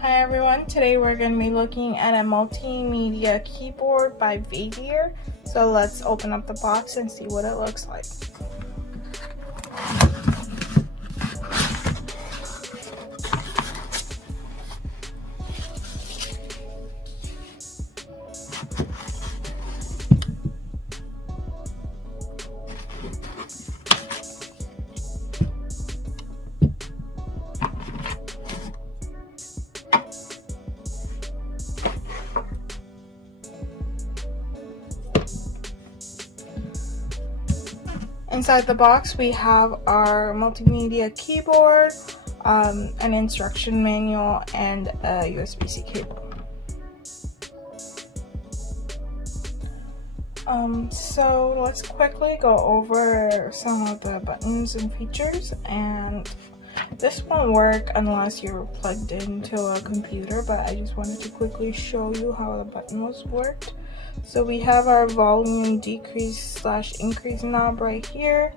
Hi everyone, today we're going to be looking at a multimedia keyboard by Vaydeer. So let's open up the box and see what it looks like. Inside the box we have our multimedia keyboard, an instruction manual, and a USB-C cable. So let's quickly go over some of the buttons and features, and this won't work unless you're plugged into a computer, but I just wanted to quickly show you how the buttons worked. So we have our volume decrease/increase knob right here,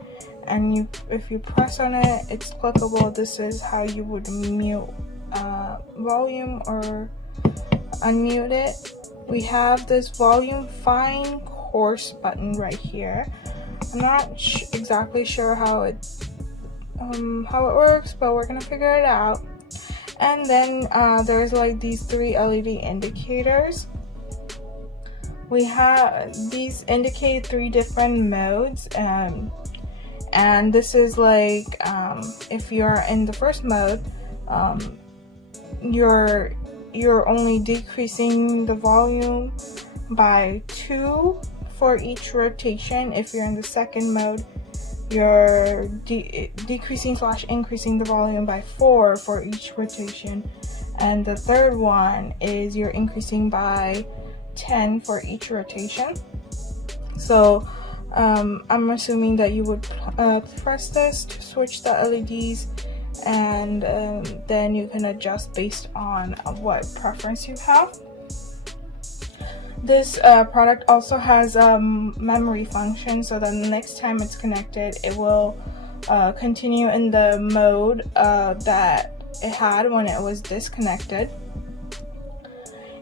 and if you press on it, it's clickable. This is how you would mute volume or unmute it. We have this volume fine coarse button right here. I'm not exactly sure how it works, but we're gonna figure it out. And then there's like these 3 LED indicators. We have these indicate 3 different modes, and this is like if you're in the first mode, you're only decreasing the volume by 2 for each rotation. If you're in the second mode, you're decreasing/increasing the volume by 4 for each rotation, and the third one is you're increasing by 10 for each rotation. So I'm assuming that you would press this to switch the LEDs, and then you can adjust based on what preference you have. This product also has a memory function, so the next time it's connected, it will continue in the mode that it had when it was disconnected.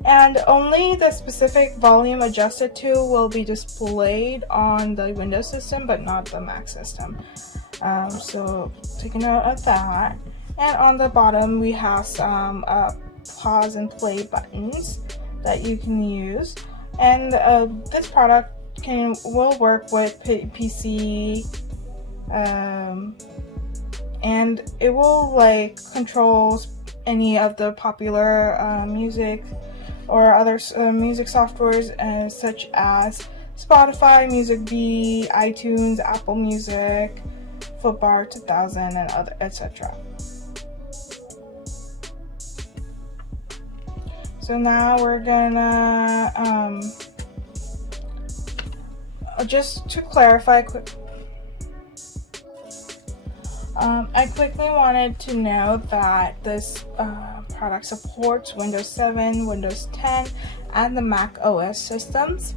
And only the specific volume adjusted to will be displayed on the Windows system, but not the Mac system. So take a note of that. And on the bottom we have some pause and play buttons that you can use. And this product will work with PC, and it will like control any of the popular music or other music softwares such as Spotify, Music Bee, iTunes, Apple Music, Footbar 2000, and other etc. So now we're gonna just to clarify I quickly wanted to note that this product supports Windows 7, Windows 10, and the Mac OS systems.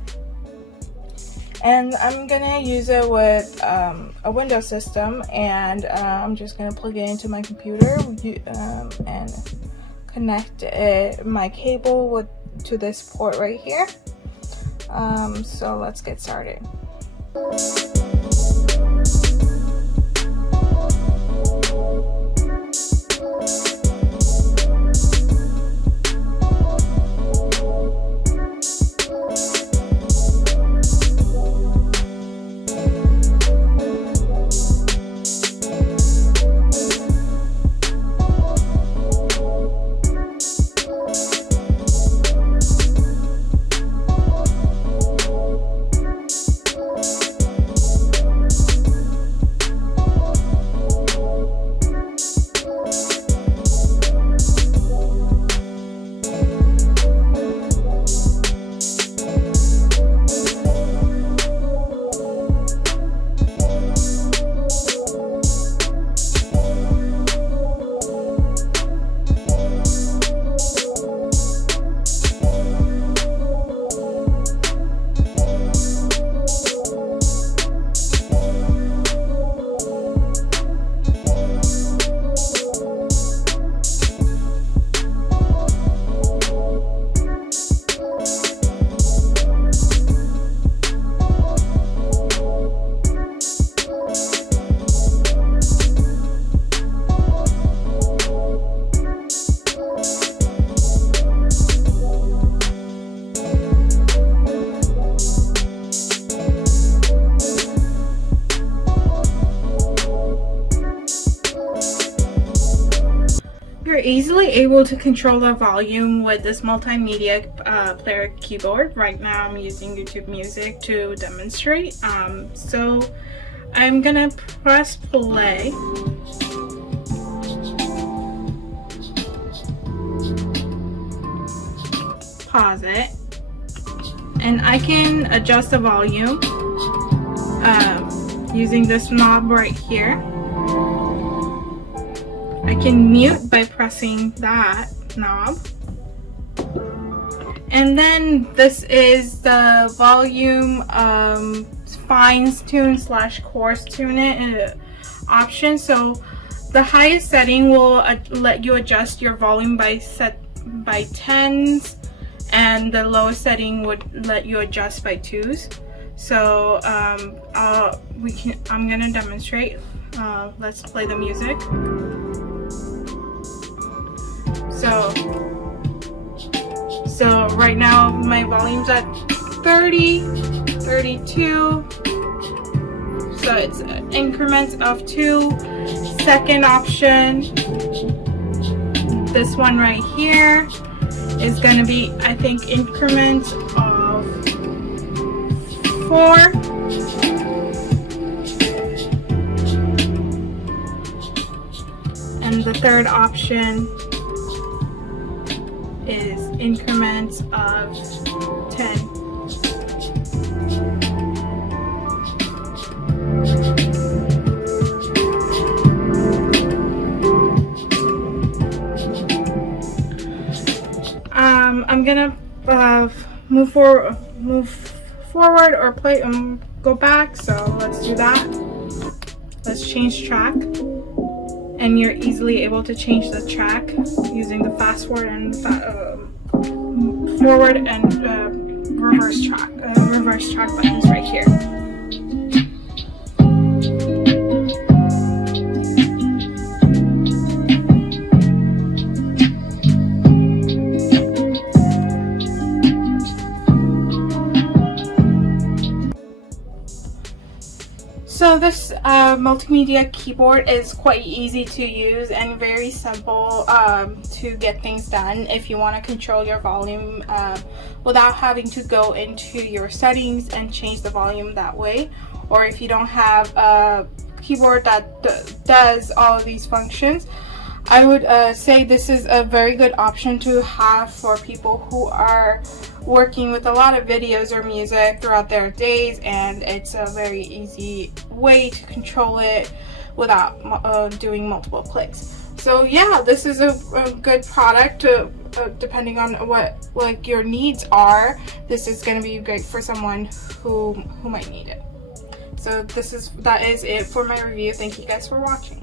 And I'm gonna use it with a Windows system, and I'm just gonna plug it into my computer and connect my cable to this port right here. So let's get started. easily able to control the volume with this multimedia player keyboard. Right now I'm using YouTube Music to demonstrate. So I'm gonna press play. Pause it. And I can adjust the volume using this knob right here. I can mute by pressing that knob. And then this is the volume fines tune / coarse tune it option. So the highest setting will let you adjust your volume by tens, and the lowest setting would let you adjust by twos. So I'm gonna demonstrate. Let's play the music. So right now my volume's at 30, 32. So it's increments of 2. Second option, this one right here, is going to be, I think, increments of 4. And the third option is increments of 10. I'm gonna move forward or play go back. So let's do that. Let's change track. And you're easily able to change the track using the fast forward and forward and reverse track buttons right here. So this multimedia keyboard is quite easy to use and very simple to get things done if you want to control your volume without having to go into your settings and change the volume that way. Or if you don't have a keyboard that does all of these functions, I would say this is a very good option to have for people who are working with a lot of videos or music throughout their days, and it's a very easy way to control it without doing multiple clicks. So yeah, this is a good product to, depending on what your needs are. This is going to be great for someone who might need it. So that is it for my review. Thank you guys for watching.